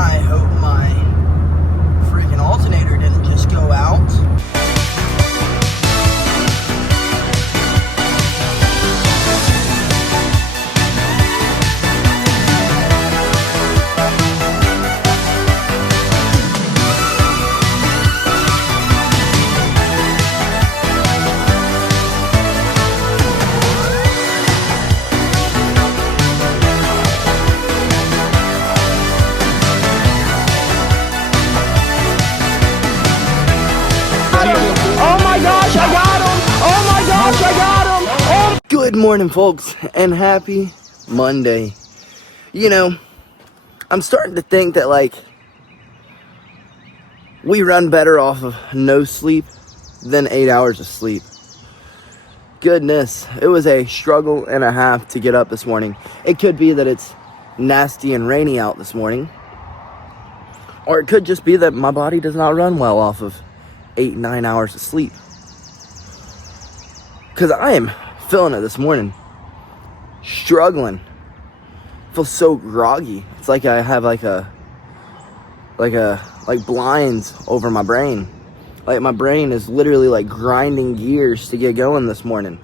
I hope my freaking alternator didn't just go out. Good morning, folks, and happy Monday. You know, I'm starting to think that, like, we run better off of no sleep than 8 hours of sleep. Goodness, it was a struggle and a half to get up this morning. It could be that it's nasty and rainy out this morning, or it could just be that my body does not run well off of 8-9 hours of sleep. Because I am feeling it this morning. Struggling. Feel so groggy. It's like I have like blinds over my brain. Like my brain is literally like grinding gears to get going this morning.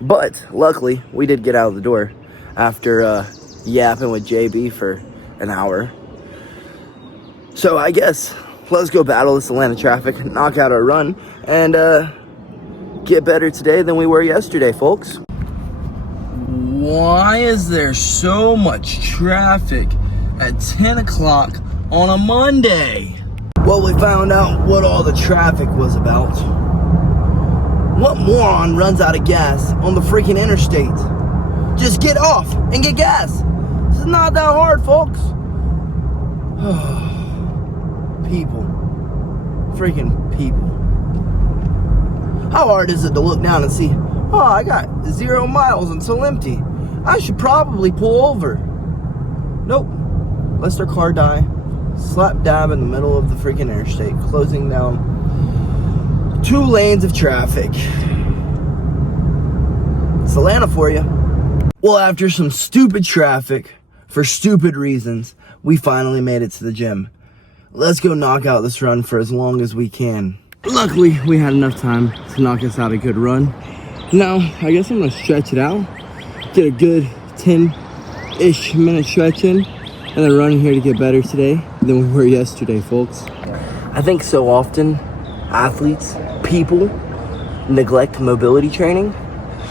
But luckily we did get out of the door after yapping with JB for an hour. So I guess let's go battle this Atlanta traffic, knock out our run, and get better today than we were yesterday, folks. Why is there so much traffic at 10 o'clock on a Monday? Well, we found out what all the traffic was about. What moron runs out of gas on the freaking interstate? Just get off and get gas. This is not that hard, folks. People. Freaking people. How hard is it to look down and see, oh, I got 0 miles until empty. I should probably pull over. Nope. Lets their car die. Slap dab in the middle of the freaking interstate, closing down 2 lanes of traffic. It's Atlanta for you. Well, after some stupid traffic, for stupid reasons, we finally made it to the gym. Let's go knock out this run for as long as we can. Luckily, we had enough time to knock us out a good run. Now, I guess I'm gonna stretch it out, get a good 10-ish minute stretch in, and then run here to get better today than we were yesterday, folks. I think so often, athletes, people, neglect mobility training,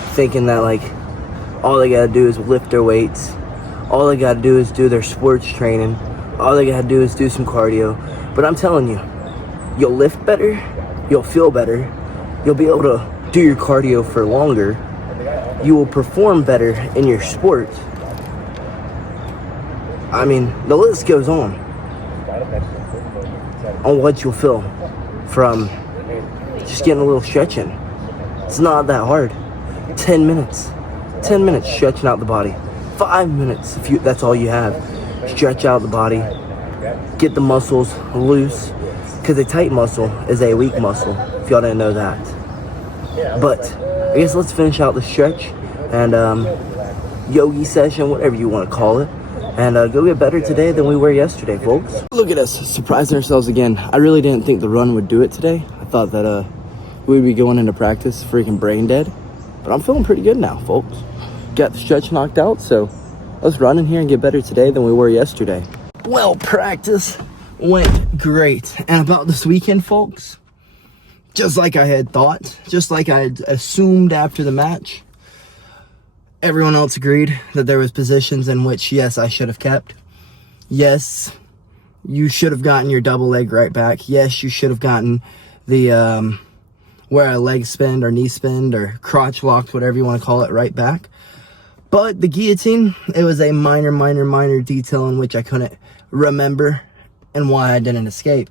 thinking that, like, all they gotta do is lift their weights, all they gotta do is do their sports training, all they gotta do is do some cardio. But I'm telling you, you'll lift better, you'll feel better, you'll be able to do your cardio for longer, you will perform better in your sport. I mean, the list goes on what you'll feel from just getting a little stretching. It's not that hard. 10 minutes stretching out the body. 5 minutes if that's all you have. Stretch out the body, get the muscles loose, because a tight muscle is a weak muscle, if y'all didn't know that. But I guess let's finish out the stretch and yogi session, whatever you want to call it, and go get better today than we were yesterday, folks. Look at us, surprising ourselves again. I really didn't think the run would do it today. I thought that we'd be going into practice freaking brain dead, but I'm feeling pretty good now, folks. Got the stretch knocked out, so let's run in here and get better today than we were yesterday. Well, practice went great. And about this weekend, folks, just like I had thought, just like I had assumed after the match, everyone else agreed that there was positions in which, yes, I should have kept. Yes, you should have gotten your double leg right back. Yes, you should have gotten the where I leg spin or knee spin or crotch locked, whatever you want to call it, right back. But the guillotine, it was a minor detail in which I couldn't remember and why I didn't escape.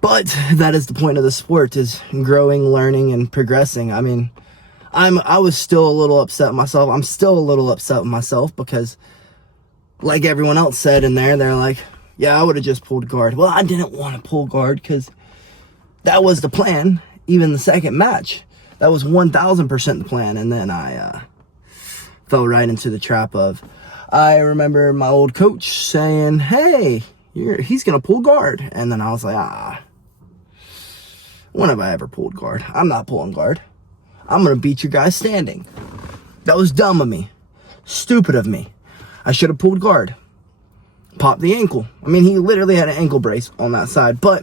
But that is the point of the sport, is growing, learning, and progressing. I mean, I was still a little upset with myself. I'm still a little upset with myself because, like everyone else said in there, they're like, yeah, I would have just pulled guard. Well, I didn't want to pull guard because that was the plan. Even the second match, that was 1,000% the plan. And then I fell right into the trap of, I remember my old coach saying, hey, he's going to pull guard. And then I was like, when have I ever pulled guard? I'm not pulling guard. I'm going to beat your guy standing. That was dumb of me. Stupid of me. I should have pulled guard. Popped the ankle. I mean, he literally had an ankle brace on that side. But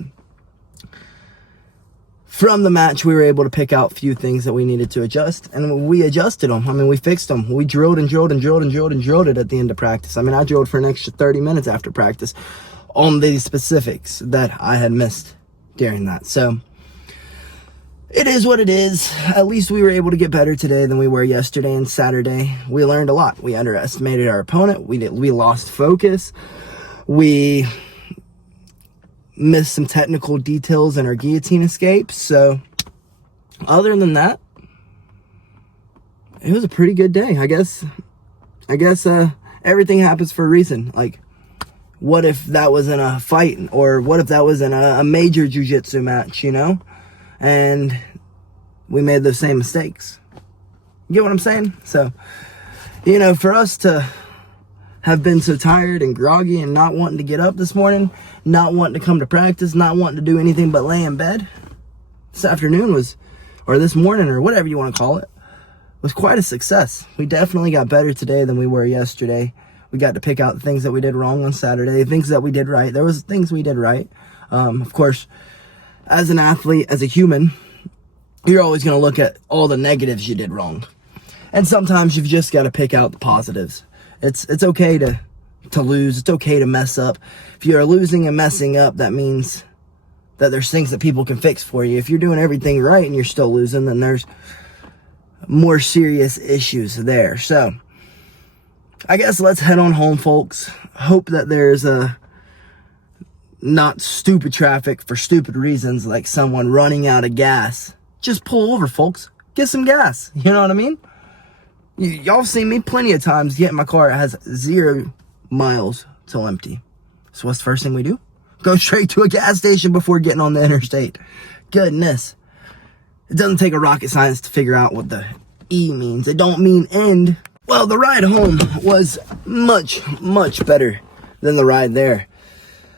from the match, we were able to pick out a few things that we needed to adjust, and we adjusted them. I mean, we fixed them. We drilled and drilled and drilled and drilled and drilled it at the end of practice. I mean, I drilled for an extra 30 minutes after practice on these specifics that I had missed during that. So it is what it is. At least we were able to get better today than we were yesterday and Saturday. We learned a lot. We underestimated our opponent. We lost focus. We missed some technical details in our guillotine escapes. So other than that, it was a pretty good day. I guess everything happens for a reason. Like, what if that was in a fight, or what if that was in a major jiu-jitsu match, you know, and we made those same mistakes? You get what I'm saying? So, you know, for us to have been so tired and groggy and not wanting to get up this morning, not wanting to come to practice, not wanting to do anything but lay in bed, this afternoon was, or this morning, or whatever you want to call it, was quite a success. We definitely got better today than we were yesterday. We got to pick out the things that we did wrong on Saturday, things that we did right. There was things we did right. Of course, as an athlete, as a human, you're always going to look at all the negatives you did wrong. And sometimes you've just got to pick out the positives. It's okay to lose. It's okay to mess up. If you're losing and messing up, that means that there's things that people can fix for you. If you're doing everything right and you're still losing, then there's more serious issues there. So I guess let's head on home, folks. Hope that there's not stupid traffic for stupid reasons, like someone running out of gas. Just pull over, folks. Get some gas. You know what I mean? Y'all seen me plenty of times get in my car. It has 0 miles till empty. So what's the first thing we do? Go straight to a gas station before getting on the interstate. Goodness. It doesn't take a rocket science to figure out what the E means. It don't mean end. Well, the ride home was much, much better than the ride there.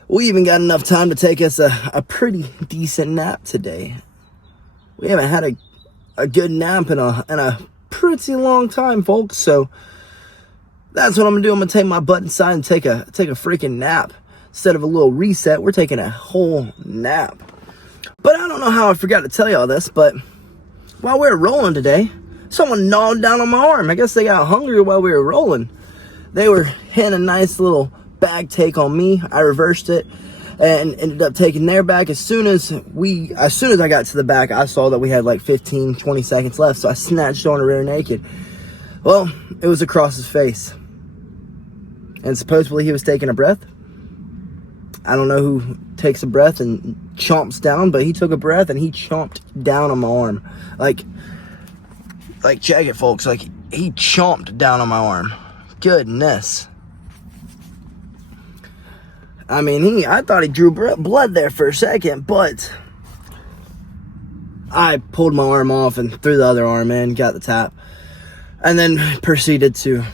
We even got enough time to take us a pretty decent nap today. We haven't had a good nap in a pretty long time, folks. So that's what I'm gonna do. I'm gonna take my butt inside and take a freaking nap. Instead of a little reset, we're taking a whole nap. But I don't know how I forgot to tell y'all this, but while we were rolling today, someone gnawed down on my arm. I guess they got hungry while we were rolling. They were hitting a nice little bag take on me. I reversed it and ended up taking their back. As soon as I got to the back, I saw that we had like 15, 20 seconds left, so I snatched on a rear naked. Well, it was across his face. And supposedly he was taking a breath. I don't know who takes a breath and chomps down, but he took a breath and he chomped down on my arm. Like check it, folks. Like, he chomped down on my arm. Goodness. I mean, I thought he drew blood there for a second, but I pulled my arm off and threw the other arm in, got the tap, and then proceeded to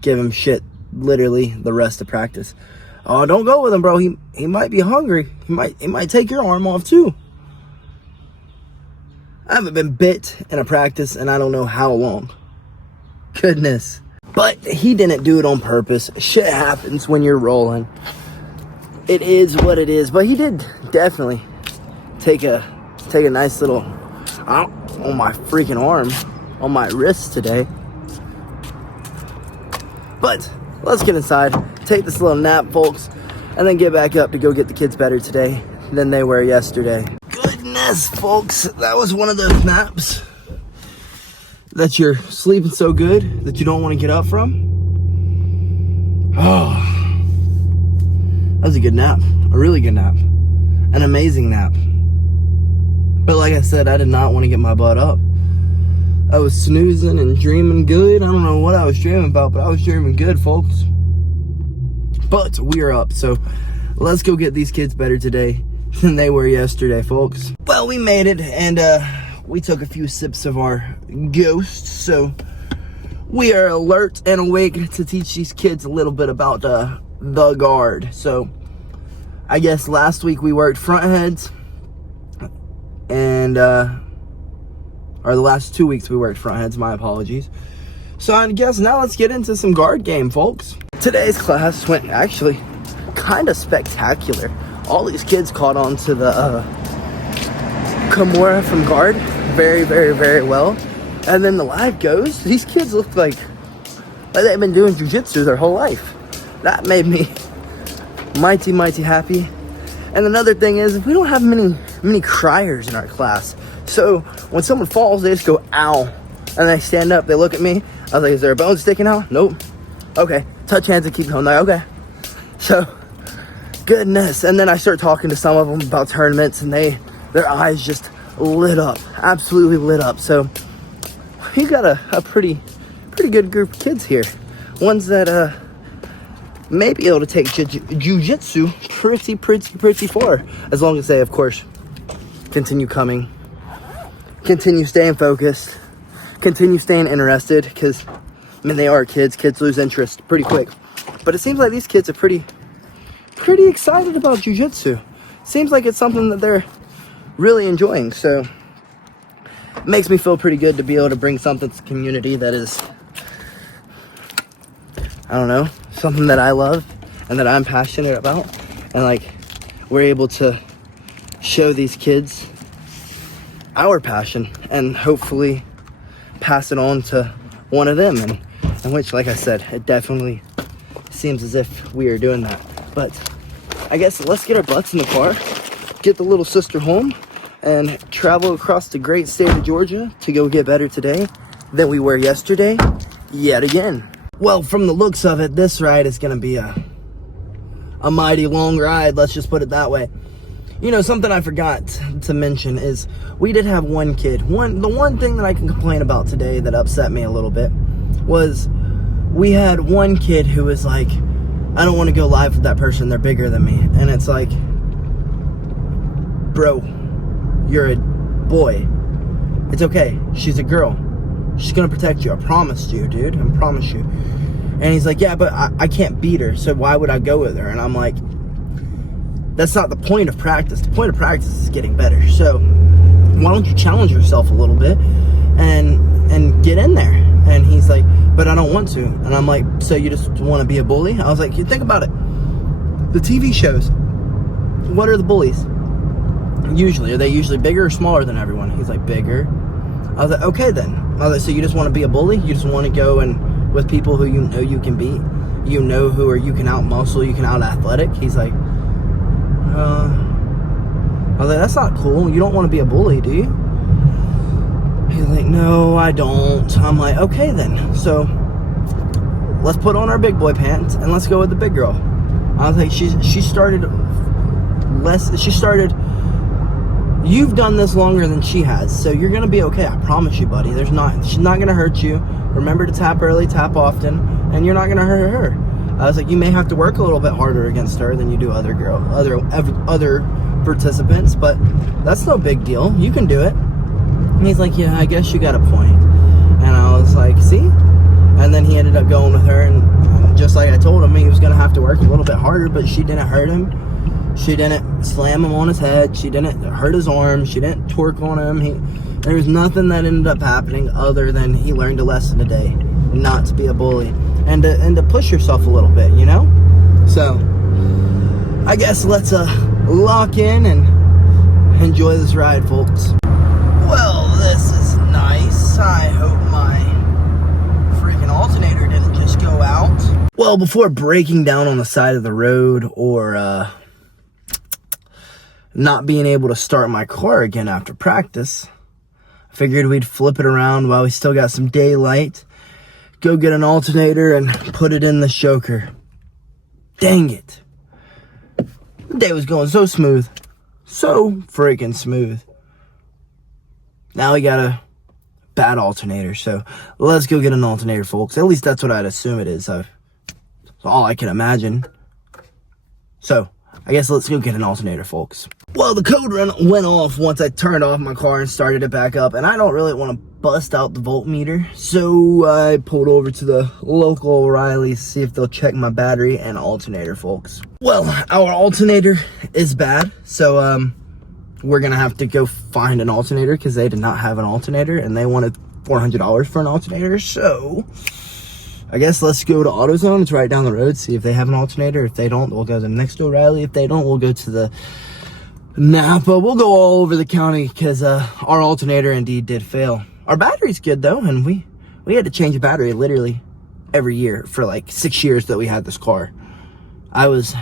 give him shit literally the rest of practice. Oh, don't go with him, bro. He might be hungry. He might take your arm off too. I haven't been bit in a practice and I don't know how long. Goodness. But he didn't do it on purpose. Shit happens when you're rolling. It is what it is. But he did definitely take a nice little on my freaking arm, on my wrist today. But let's get inside, take this little nap, folks, and then get back up to go get the kids better today than they were yesterday. Goodness, folks, that was one of those naps that you're sleeping so good that you don't want to get up from. Oh, that was a good nap, a really good nap, an amazing nap. But like I said, I did not want to get my butt up. I was snoozing and dreaming good. I don't know what I was dreaming about, but I was dreaming good, folks. But we are up, so let's go get these kids better today than they were yesterday, folks. Well, we made it, and we took a few sips of our Ghost, so we are alert and awake to teach these kids a little bit about the guard. So I guess last week we worked front heads, and or the last 2 weeks we worked front heads, my apologies. So I guess now let's get into some guard game, folks. Today's class went actually kind of spectacular. All these kids caught on to the Kimura from guard very, very, very well. And then the live goes, these kids look like they've been doing jiu-jitsu their whole life. That made me mighty, mighty happy. And another thing is, we don't have many criers in our class. So when someone falls, they just go, ow. And they stand up, they look at me. I was like, is there a bone sticking out? Nope. Okay, touch hands and keep going. Like, okay. So, goodness. And then I start talking to some of them about tournaments, and their eyes just lit up, absolutely lit up. So you got a pretty good group of kids here. Ones that may be able to take jiu-jitsu pretty far, as long as they, of course, continue coming, continue staying focused, continue staying interested, because, I mean, they are kids. Kids lose interest pretty quick. But it seems like these kids are pretty excited about jiu-jitsu. Seems like it's something that they're really enjoying. So it makes me feel pretty good to be able to bring something to the community that is, I don't know, something that I love and that I'm passionate about. And like, we're able to show these kids our passion and hopefully pass it on to one of them. And which, like I said, it definitely seems as if we are doing that. But I guess let's get our butts in the car, get the little sister home, and travel across the great state of Georgia to go get better today than we were yesterday, yet again. Well, from the looks of it, this ride is going to be a mighty long ride, let's just put it that way. You know, something I forgot to mention is we did have one kid. The one thing that I can complain about today that upset me a little bit was we had one kid who was like, I don't want to go live with that person, they're bigger than me. And it's like, bro, you're a boy. It's okay. She's a girl. She's going to protect you. I promised you, dude. I promise you. And he's like, yeah, but I can't beat her, so why would I go with her? And I'm like, that's not the point of practice. The point of practice is getting better. So why don't you challenge yourself a little bit and get in there? And he's like, but I don't want to. And I'm like, so you just want to be a bully? I was like, you think about it. The TV shows, what are the bullies? Usually, are they usually bigger or smaller than everyone? He's like, bigger. I was like, okay then. I was like, so you just want to be a bully? You just want to go and with people who you know you can beat? You know who are you can out muscle, you can out athletic? He's like, I was like, that's not cool. You don't want to be a bully, do you? He's like, no, I don't. I'm like, okay then. So let's put on our big boy pants and let's go with the big girl. I was like, she started, you've done this longer than she has, so you're gonna be okay. I promise you, buddy. She's not gonna hurt you. Remember to tap early, tap often, and you're not gonna hurt her. I was like, you may have to work a little bit harder against her than you do other participants, but that's no big deal. You can do it. And he's like, yeah, I guess you got a point. And I was like, see? And then he ended up going with her, and just like I told him, he was gonna have to work a little bit harder, but she didn't hurt him. She didn't slam him on his head. She didn't hurt his arm. She didn't twerk on him. There was nothing that ended up happening other than he learned a lesson today, not to be a bully and to push yourself a little bit, you know? So I guess let's lock in and enjoy this ride, folks. Well, this is nice. I hope my freaking alternator didn't just go out. Well, before breaking down on the side of the road or not being able to start my car again after practice, I figured we'd flip it around while we still got some daylight, go get an alternator and put it in the choker. Dang it. The day was going so smooth. So freaking smooth. Now we got a bad alternator, so let's go get an alternator, folks. At least that's what I'd assume it is. That's all I can imagine. So I guess let's go get an alternator, folks. Well, the code run went off once I turned off my car and started it back up, and I don't really want to bust out the voltmeter. So I pulled over to the local O'Reilly's to see if they'll check my battery and alternator, folks. Well, our alternator is bad, so we're gonna have to go find an alternator because they did not have an alternator and they wanted $400 for an alternator. So I guess let's go to AutoZone. It's right down the road. See if they have an alternator. If they don't, we'll go to the next O'Reilly. If they don't, we'll go to the Napa. We'll go all over the county because our alternator indeed did fail. Our battery's good though, and we had to change a battery literally every year for like 6 years that we had this car. I was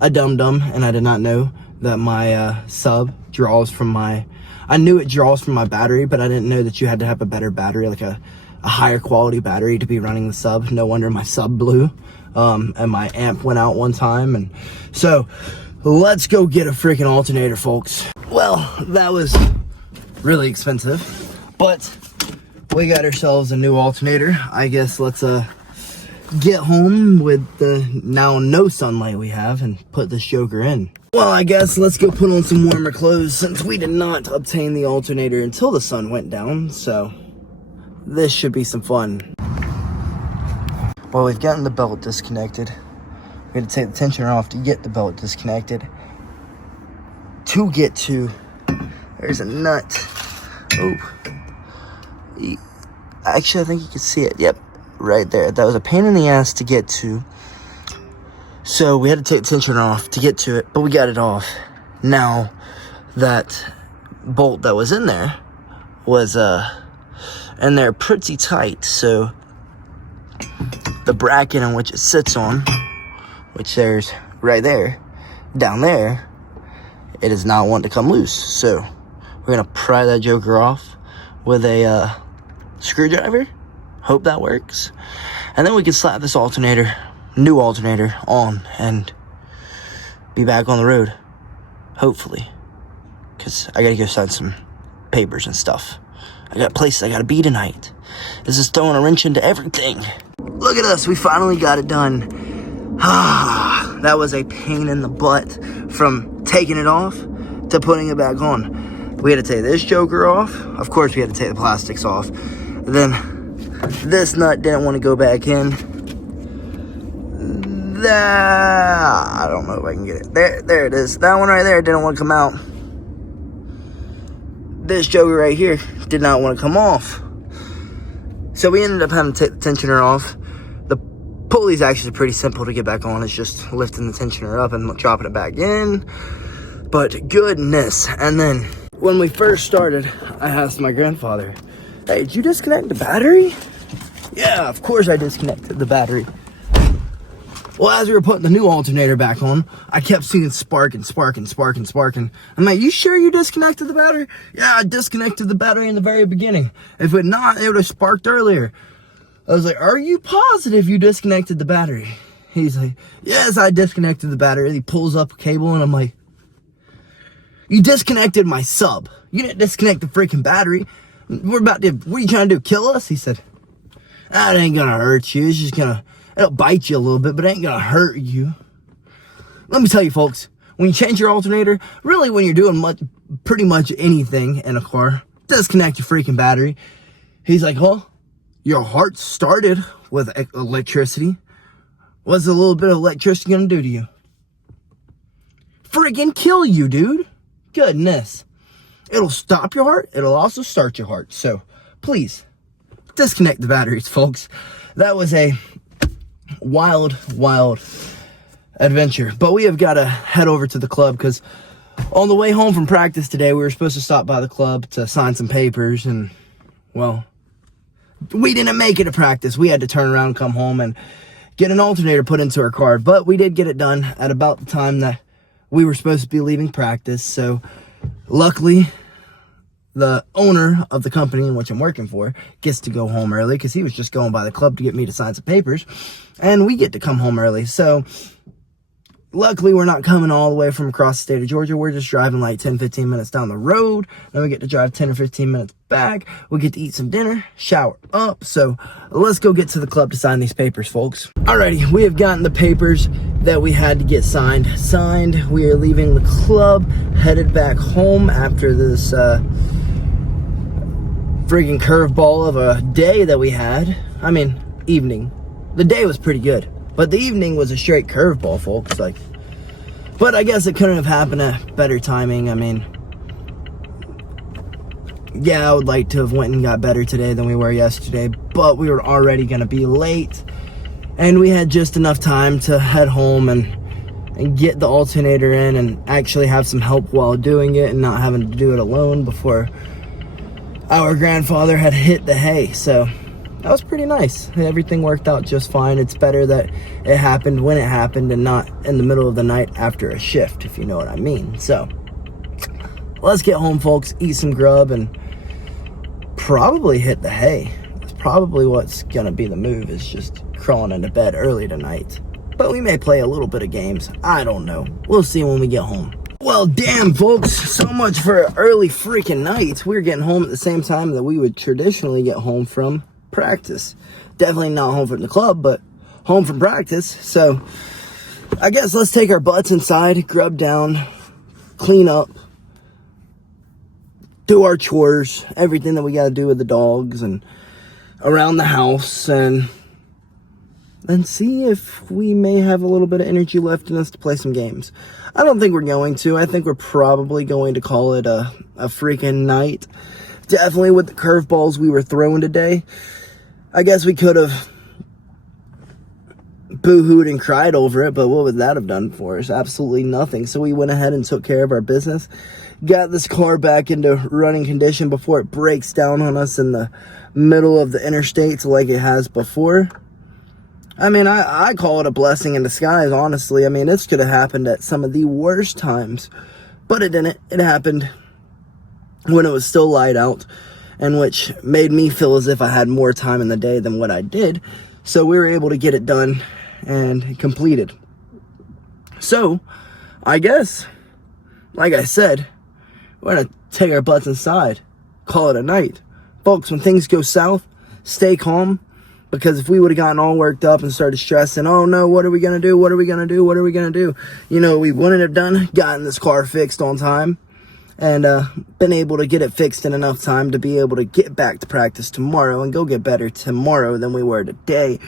a dum-dum and I did not know that my sub draws from my, I knew it draws from my battery, but I didn't know that you had to have a better battery, like a higher quality battery to be running the sub. No wonder my sub blew, and my amp went out one time. And so let's go get a freaking alternator, folks. Well, that was really expensive, but we got ourselves a new alternator. I guess let's get home with the now no sunlight we have and put this joker in. Well, I guess let's go put on some warmer clothes since we did not obtain the alternator until the sun went down, so this should be some fun. Well, we've gotten the belt disconnected. We had to take the tensioner off to get the belt disconnected. To get to, there's a nut. Oh, actually, I think you can see it. Yep, right there. That was a pain in the ass to get to. So we had to take the tensioner off to get to it, but we got it off. Now, that bolt that was in there was in there pretty tight. So the bracket in which it sits on, which there's right there, down there, it does not want to come loose. So we're gonna pry that joker off with a screwdriver. Hope that works. And then we can slap this alternator, new alternator, on and be back on the road. Hopefully. Because I gotta go sign some papers and stuff. I got places I gotta be tonight. This is throwing a wrench into everything. Look at us, we finally got it done. That was a pain in the butt from taking it off to putting it back on. We had to take this joker off. Of course, we had to take the plastics off. Then this nut didn't want to go back in. I don't know if I can get it. There it is. That one right there didn't want to come out. This joker right here did not want to come off. So we ended up having to take the tensioner off. The pulley's actually pretty simple to get back on. It's just lifting the tensioner up and dropping it back in. But goodness. And then when we first started, I asked my grandfather, hey, did you disconnect the battery? Yeah, of course I disconnected the battery. Well, as we were putting the new alternator back on, I kept seeing sparking. I'm like, you sure you disconnected the battery? Yeah, I disconnected the battery in the very beginning. If it not, it would have sparked earlier. I was like, are you positive you disconnected the battery? He's like, yes, I disconnected the battery. He pulls up a cable and I'm like, you disconnected my sub. You didn't disconnect the freaking battery. What are you trying to do, kill us? He said, that ain't gonna hurt you. It's just gonna, it'll bite you a little bit, but it ain't gonna hurt you. Let me tell you, folks, when you change your alternator, really when you're doing pretty much anything in a car, disconnect your freaking battery. He's like, huh? Your heart started with electricity. What's a little bit of electricity gonna do to you? Freaking kill you, dude. Goodness. It'll stop your heart. It'll also start your heart. So, please, disconnect the batteries, folks. That was a wild adventure. But we have got to head over to the club because on the way home from practice today, we were supposed to stop by the club to sign some papers. And, well, we didn't make it to practice. We had to turn around and come home and get an alternator put into our car. But we did get it done at about the time that we were supposed to be leaving practice. So, luckily, the owner of the company in which I'm working for gets to go home early because he was just going by the club to get me to sign some papers, and we get to come home early. So luckily we're not coming all the way from across the state of Georgia. We're just driving like 10-15 minutes down the road. Then we get to drive 10 or 15 minutes back. We get to eat some dinner, shower up. So let's go get to the club to sign these papers, folks. Alrighty, we have gotten the papers that we had to get signed. We are leaving the club, headed back home after this freaking curveball of a day that we had. I mean, evening. The day was pretty good, but the evening was a straight curveball, folks. Like, but I guess it couldn't have happened at better timing. I mean, yeah, I would like to have went and got better today than we were yesterday, but we were already going to be late, and we had just enough time to head home and get the alternator in and actually have some help while doing it and not having to do it alone before our grandfather had hit the hay. So that was pretty nice. Everything worked out just fine. It's better that it happened when it happened and not in the middle of the night after a shift, if you know what I mean. So let's get home, folks, eat some grub, and probably hit the hay. That's probably what's gonna be the move, is just crawling into bed early tonight. But we may play a little bit of games. I don't know. We'll see when we get home. Well, damn, folks. So much for an early freaking night. We're getting home at the same time that we would traditionally get home from practice. Definitely not home from the club, but home from practice. So I guess let's take our butts inside, grub down, clean up, do our chores, everything that we got to do with the dogs and around the house, and then see if we may have a little bit of energy left in us to play some games. I don't think we're going to. I think we're probably going to call it a freaking night. Definitely with the curveballs we were throwing today. I guess we could have boo-hooed and cried over it, but what would that have done for us? Absolutely nothing. So we went ahead and took care of our business. Got this car back into running condition before it breaks down on us in the middle of the interstates like it has before. I mean, I call it a blessing in disguise, honestly. I mean, this could have happened at some of the worst times, but it didn't. It happened when it was still light out, and which made me feel as if I had more time in the day than what I did. So we were able to get it done and completed. So, I guess, like I said, we're going to take our butts inside, call it a night. Folks, when things go south, stay calm. Because if we would have gotten all worked up and started stressing, oh no, what are we going to do? What are we going to do? What are we going to do? You know, we wouldn't have gotten this car fixed on time and been able to get it fixed in enough time to be able to get back to practice tomorrow and go get better tomorrow than we were today.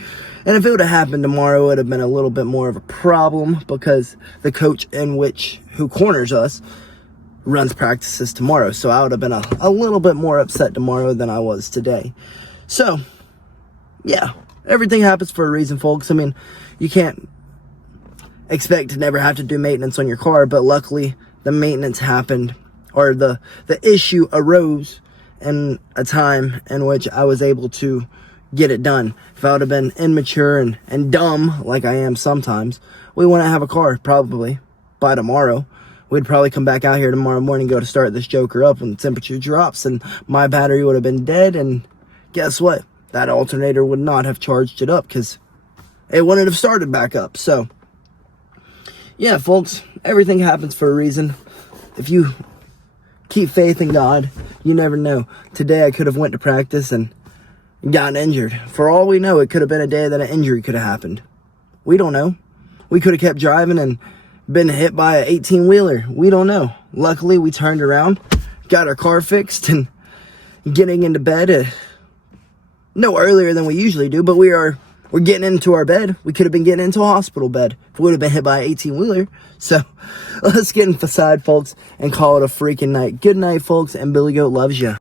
And if it would have happened tomorrow, it would have been a little bit more of a problem because the coach who corners us runs practices tomorrow. So I would have been a little bit more upset tomorrow than I was today. So yeah, everything happens for a reason, folks. I mean, you can't expect to never have to do maintenance on your car, but luckily the maintenance happened, or the issue arose in a time in which I was able to get it done. If I would have been immature and dumb, like I am sometimes, we wouldn't have a car probably by tomorrow. We'd probably come back out here tomorrow morning, go to start this joker up when the temperature drops, and my battery would have been dead, and guess what? That alternator would not have charged it up because it wouldn't have started back up. So, yeah, folks, everything happens for a reason. If you keep faith in God, you never know. Today I could have went to practice and gotten injured. For all we know, it could have been a day that an injury could have happened. We don't know. We could have kept driving and been hit by an 18-wheeler. We don't know. Luckily, we turned around, got our car fixed, and getting into bed no earlier than we usually do, but we're getting into our bed. We could have been getting into a hospital bed if we would have been hit by an 18-wheeler. So let's get inside, folks, and call it a freaking night. Good night, folks, and BillyGoat loves you.